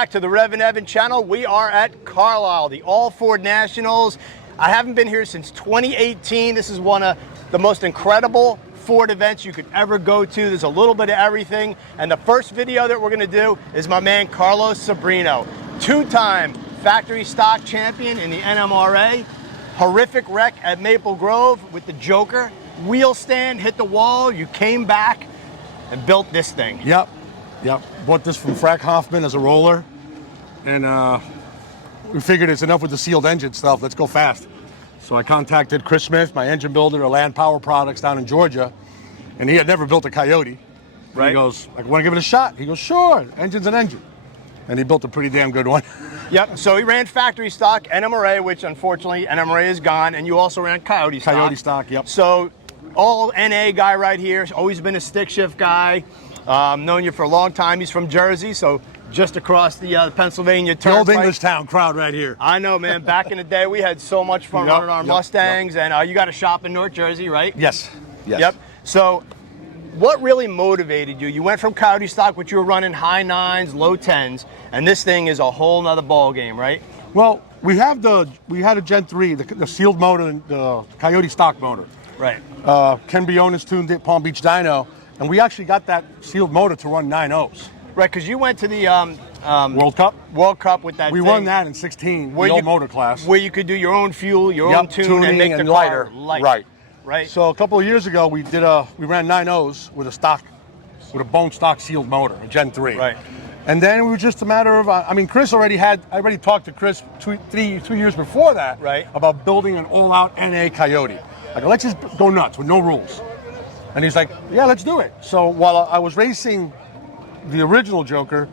back to the REVan channel. We are at Carlisle, the All Ford Nationals. I haven't been here since 2018. This is one of the most incredible Ford events you could ever go to. There's a little bit of everything. And the first video that we're gonna do is my man Carlos Sobrino, two-time factory stock champion in the NMRA, horrific wreck at Maple Grove with the Joker, wheel stand, hit the wall, you came back and built this thing. Yep. Bought this from Frank Hoffman as a roller, and we figured it's enough with the sealed engine stuff. Let's go fast. So I contacted Chris Smith, my engine builder at Land Power Products down in Georgia, and he had never built a Coyote. Right. He goes, I want to give it a shot. He goes, sure, engine's an engine. And he built a pretty damn good one. Yep, so he ran factory stock, NMRA, which unfortunately NMRA is gone, and you also ran Coyote stock. Coyote stock, yep. So all NA guy right here, always been a stick shift guy. Known you for a long time. He's from Jersey, so just across the Pennsylvania Turnpike. The old English town crowd right here. I know, man. Back in the day, we had so much fun running our Mustangs, and you got a shop in North Jersey, right? Yes. Yep. So what really motivated you? You went from Coyote stock, which you were running high 9s, low 10s, and this thing is a whole nother ball game, right? Well, we had a Gen 3, the sealed motor, the Coyote stock motor. Right. Ken Bjonnes tuned it, Palm Beach Dyno, and we actually got that sealed motor to run 9.0s. Right, because you went to the World Cup. World Cup with that. We won that in 16, the old motor class. Where you could do your own fuel, your own tune, and make the car light. Right. So a couple of years ago, we ran 9.0s with a bone stock sealed motor, a Gen 3. Right. And then it was just a matter of, I already talked to Chris 2 years before that, right, about building an all-out NA Coyote. Like, let's just go nuts with no rules. And he's like, yeah, let's do it. So while I was racing the original Joker,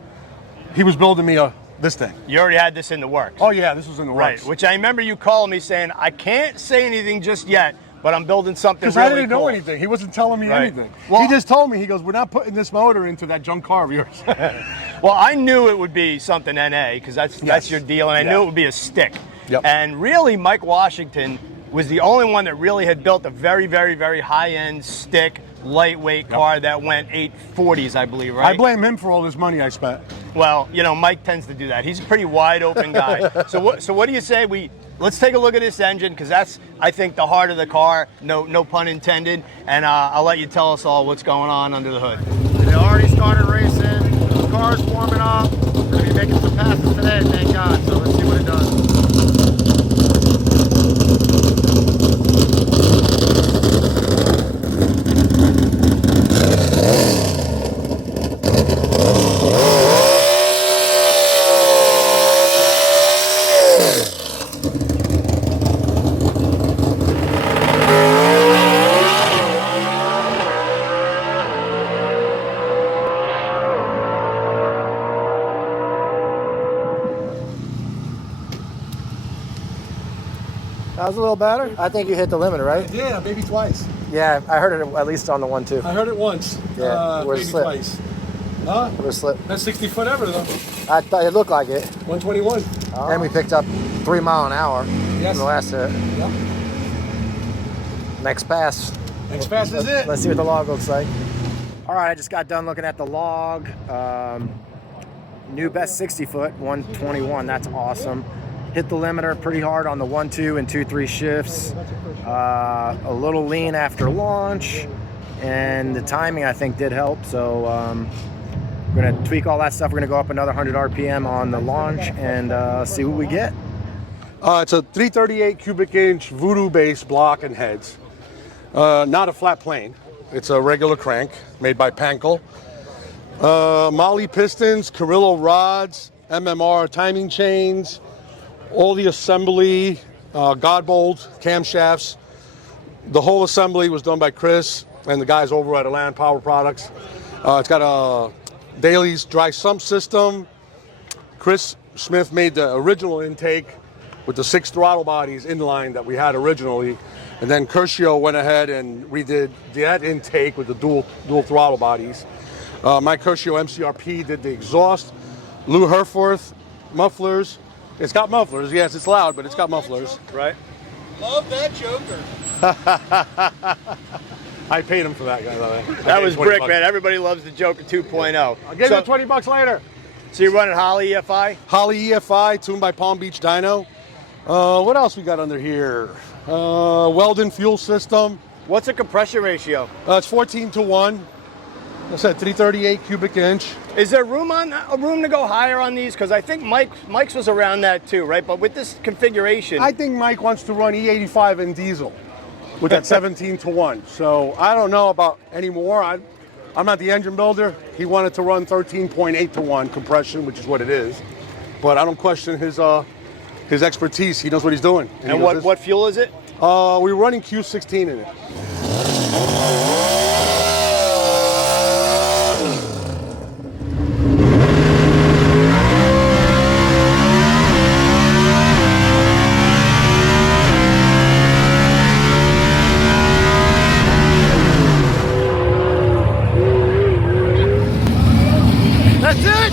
he was building me this thing. You already had this in the works. Oh yeah, this was in the works. Right, which I remember you calling me saying, I can't say anything just yet, but I'm building something really cool. Because I didn't know cool. anything. He wasn't telling me anything. Well, he just told me, he goes, we're not putting this motor into that junk car of yours. Well, I knew it would be something NA, because that's your deal, and I knew it would be a stick. Yep. And really, Mike Washington was the only one that really had built a very, very, very high-end stick, lightweight car that went 840s, I believe, right? I blame him for all this money I spent. Well, you know, Mike tends to do that. He's a pretty wide-open guy. So what do you say let's take a look at this engine, because that's, I think, the heart of the car, no pun intended, and I'll let you tell us all what's going on under the hood. They already started racing. The car's warming up. We're going to be making some passes today, thank God. So let's see what it does. That was a little better. I think you hit the limiter, right? Yeah, maybe twice. Yeah, I heard it at least on the 1-2. I heard it once. Yeah, maybe twice. Huh? Where's slip? That's 60 foot ever though. I thought it looked like it. 121. Oh. And we picked up 3 mile an hour yes. from the last hit. Yep. Next pass. Next pass is it. Let's see what the log looks like. All right, I just got done looking at the log. New best 60 foot, 121. That's awesome. Hit the limiter pretty hard on the 1-2 and 2-3 shifts. A little lean after launch, and the timing I think did help. So we're gonna tweak all that stuff. We're gonna go up another 100 RPM on the launch and see what we get. It's a 338 cubic inch Voodoo base block and heads. Not a flat plane. It's a regular crank made by Pankel. Molly pistons, Carrillo rods, MMR timing chains, all the assembly, godbolt, camshafts. The whole assembly was done by Chris and the guys over at Land Power Products. It's got a Daly's dry sump system. Chris Smith made the original intake with the 6 throttle bodies inline that we had originally. And then Curcio went ahead and redid that intake with the dual throttle bodies. My Curcio MCRP did the exhaust. Lou Herforth mufflers. It's got mufflers, yes, it's loud, but it's got mufflers. Right. Love that Joker. I paid him for that guy, though. That was brick, man. Everybody loves the Joker 2.0. I'll give you $20 later. So you're running Holley EFI? Holley EFI, tuned by Palm Beach Dyno. What else we got under here? Weldon fuel system. What's the compression ratio? It's 14:1. I said 338 cubic inch. Is there room to go higher on these? Because I think Mike's was around that too, right? But with this configuration, I think Mike wants to run E85 and diesel with that 17:1. So I don't know about anymore. I'm not the engine builder. He wanted to run 13.8:1 compression, which is what it is. But I don't question his expertise. He knows what he's doing. And what fuel is it? We're running Q16 in it. That's it!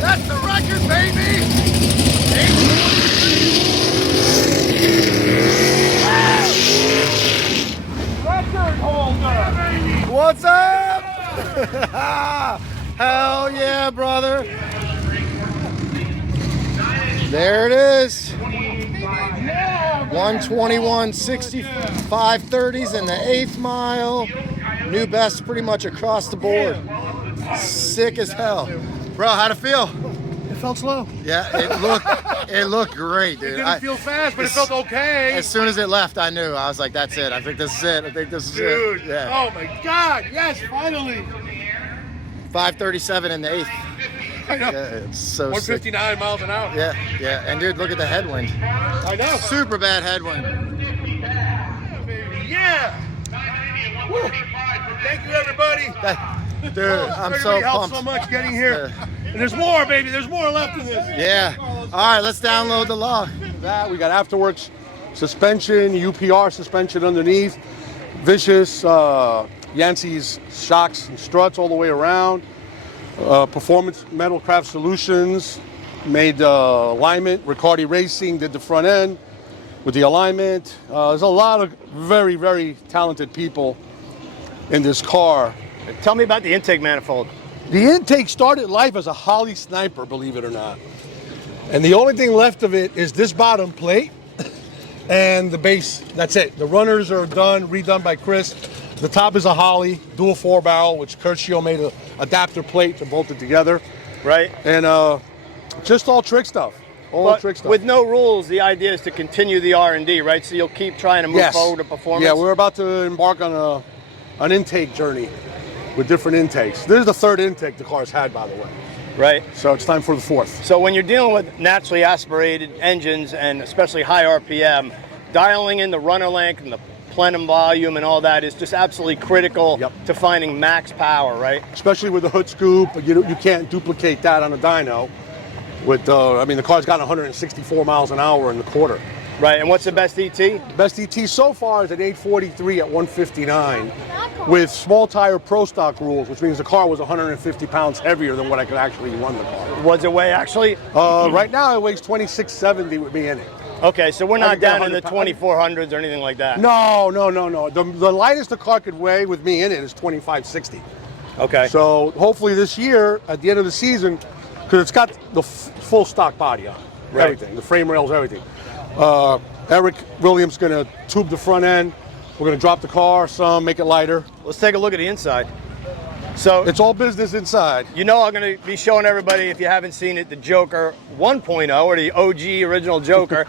That's the record, baby! Record holder! What's up? Hell yeah, brother! There it is. 121, 65, 30s in the 8th mile. New best pretty much across the board. Sick as hell. Bro, how'd it feel? It felt slow. Yeah, it looked great, dude. It didn't feel fast, but it felt okay. As soon as it left, I knew. I was like, that's it. I think this is it. I think this is Dude, it. Yeah. oh my God, yes, finally. 537 in the 8th. I know. Yeah, it's so sick. 159 miles an hour. Yeah, yeah. And dude, look at the headwind. I know. Super bad headwind. Yeah. Woo. Thank you, everybody. Dude, I'm so Everybody helped pumped. so much getting here. And there's more, baby. There's more left in this. Yeah. All right, let's download the log. That we got afterworks suspension, UPR suspension underneath, vicious Yancey's shocks and struts all the way around. Performance Metal Craft Solutions made alignment. Riccardi Racing did the front end with the alignment. There's a lot of very, very talented people in this car. Tell me about the intake manifold. The intake started life as a Holley Sniper, believe it or not. And the only thing left of it is this bottom plate and the base. That's it. The runners are done, redone by Chris. The top is a Holley, dual 4-barrel, which Curcio made an adapter plate to bolt it together. Right. And just all trick stuff. All trick stuff. With no rules, the idea is to continue the R&D, right? So you'll keep trying to move forward to performance? Yeah, we're about to embark on an intake journey with different intakes. This is the 3rd intake the car's had, by the way. Right. So it's time for the 4th. So when you're dealing with naturally aspirated engines and especially high RPM, dialing in the runner length and the plenum volume and all that is just absolutely critical to finding max power, right? Especially with the hood scoop, you can't duplicate that on a dyno. With I mean, the car's got 164 miles an hour in the quarter. Right, and what's the best ET? The best ET so far is at 843 at 159 with small tire pro stock rules, which means the car was 150 pounds heavier than what I could actually run the car. What's it weigh actually? Right now it weighs 2670 with me in it. Okay, so we're not down in the 2400s or anything like that. No. The lightest the car could weigh with me in it is 2560. Okay. So hopefully this year, at the end of the season, because it's got the full stock body on, everything, the frame rails, everything. Eric Williams going to tube the front end. We're going to drop the car some, make it lighter. Let's take a look at the inside. So it's all business inside. You know I'm going to be showing everybody, if you haven't seen it, the Joker 1.0 or the OG original Joker.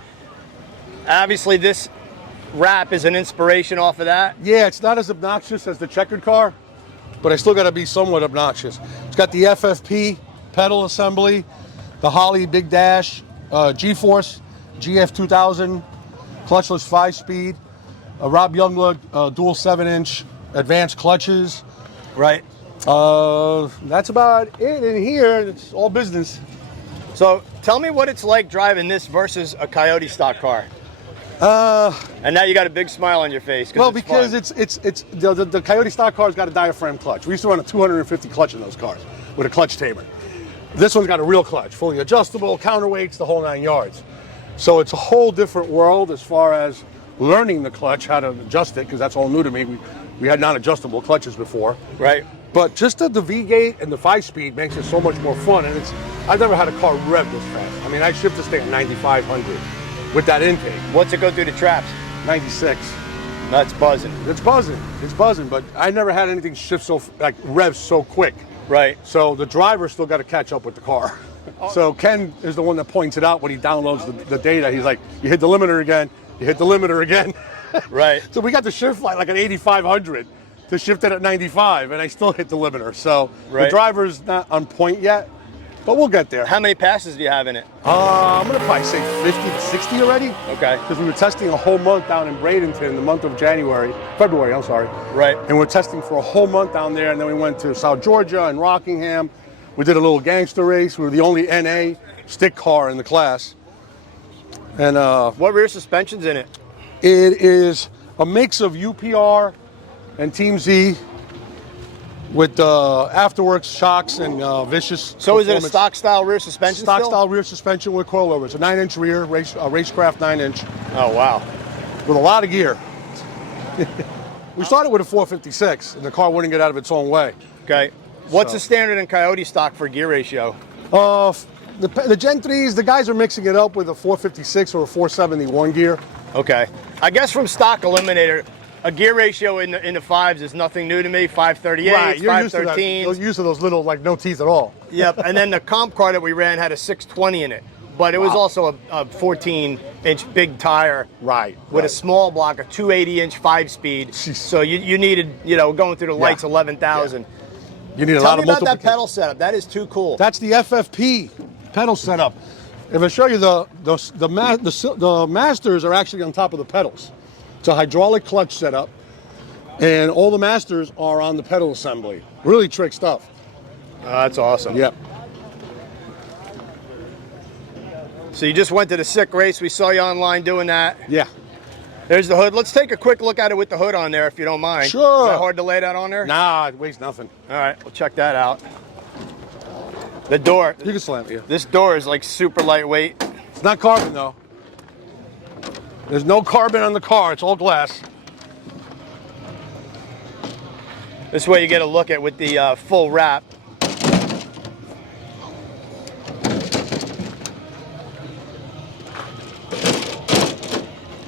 Obviously this wrap is an inspiration off of that. Yeah, it's not as obnoxious as the checkered car, but I still got to be somewhat obnoxious. It's got the FFP pedal assembly, the Holley Big Dash, G-Force, GF 2000, clutchless 5-speed, Rob Youngblood dual 7-inch advanced clutches. Right. That's about it in here. It's all business. So tell me what it's like driving this versus a Coyote stock car. And now you got a big smile on your face. Well, because the Coyote stock car's got a diaphragm clutch. We used to run a 250 clutch in those cars with a clutch tamer. This one's got a real clutch, fully adjustable, counterweights, the whole 9 yards. So it's a whole different world as far as learning the clutch, how to adjust it, because that's all new to me. We had non-adjustable clutches before. Right. But just the V8 and the 5-speed makes it so much more fun. And I've never had a car rev this fast. I mean, I shift this thing at 9,500 with that intake. What's it go through the traps? 96. That's buzzing. It's buzzing. It's buzzing. But I never had anything shift so like rev so quick. Right. So the driver still got to catch up with the car. So Ken is the one that points it out when he downloads the data. He's like, you hit the limiter again. You hit the limiter again. Right. So we got the shift like an 8,500 to shift it at 95, and I still hit the limiter. So the driver's not on point yet, but we'll get there. How many passes do you have in it? I'm going to probably say 50 to 60 already. Okay. Because we were testing a whole month down in Bradenton in the month of February, I'm sorry. Right. And we're testing for a whole month down there, and then we went to South Georgia and Rockingham. We did a little gangster race. We were the only NA stick car in the class. And what rear suspension's in it? It is a mix of UPR and Team Z with afterworks shocks and vicious. So is it a stock style rear suspension? Stock style rear suspension with coilover. It's a 9-inch rear, racecraft 9-inch. Oh wow! With a lot of gear. We started with a 456, and the car wouldn't get out of its own way. Okay. What's the standard in Coyote stock for gear ratio? The Gen 3s, the guys are mixing it up with a 456 or a 471 gear. Okay. I guess from stock eliminator, a gear ratio in the fives is nothing new to me. 538, right, you're 513. You're used to those little, like, no teeth at all. Yep, and then the comp car that we ran had a 620 in it, but it was also a 14-inch big tire. Right. With a small block, a 280-inch 5-speed. So you needed, going through the lights, 11,000. Yeah. You need a Tell lot me of about that pedal setup. That is too cool. That's the FFP pedal setup. If I show you the masters are actually on top of the pedals. It's a hydraulic clutch setup, and all the masters are on the pedal assembly. Really trick stuff. That's awesome. Yep. So you just went to the sick race. We saw you online doing that. Yeah. There's the hood. Let's take a quick look at it with the hood on there, if you don't mind. Sure. Is that hard to lay that on there? Nah, it weighs nothing. All right, we'll check that out. The door. You can slam it, yeah. This door is like super lightweight. It's not carbon, though. There's no carbon on the car. It's all glass. This way you get a look at with the full wrap.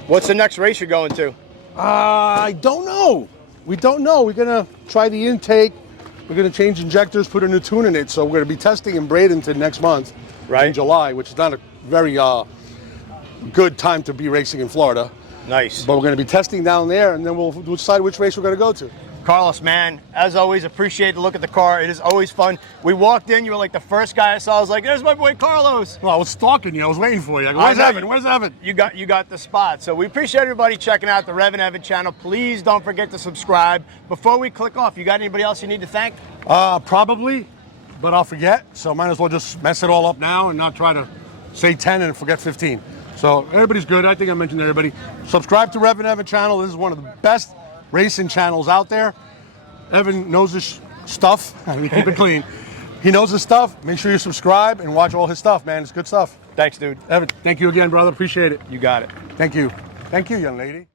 What's the next race you're going to? I don't know. We don't know. We're going to try the intake. We're going to change injectors, put a new tune in it. So we're going to be testing in Bradenton next month, in July, which is not a very good time to be racing in Florida. Nice. But we're going to be testing down there, and then we'll decide which race we're going to go to. Carlos, man, as always, appreciate the look at the car. It is always fun. We walked in, you were like the first guy I saw. I was like, there's my boy Carlos. Well, I was stalking you. I was waiting for you. I go, where's Evan? Where's Evan? You got the spot. So we appreciate everybody checking out the REVan channel. Please don't forget to subscribe. Before we click off, you got anybody else you need to thank? Probably, but I'll forget. So might as well just mess it all up now and not try to say 10 and forget 15. So everybody's good. I think I mentioned everybody. Subscribe to REVan channel. This is one of the best racing channels out there. Evan knows his stuff. I mean, keep it clean. He knows his stuff. Make sure you subscribe and watch all his stuff, man. It's good stuff. Thanks, dude. Evan, thank you again, brother. Appreciate it. You got it. Thank you. Thank you, young lady.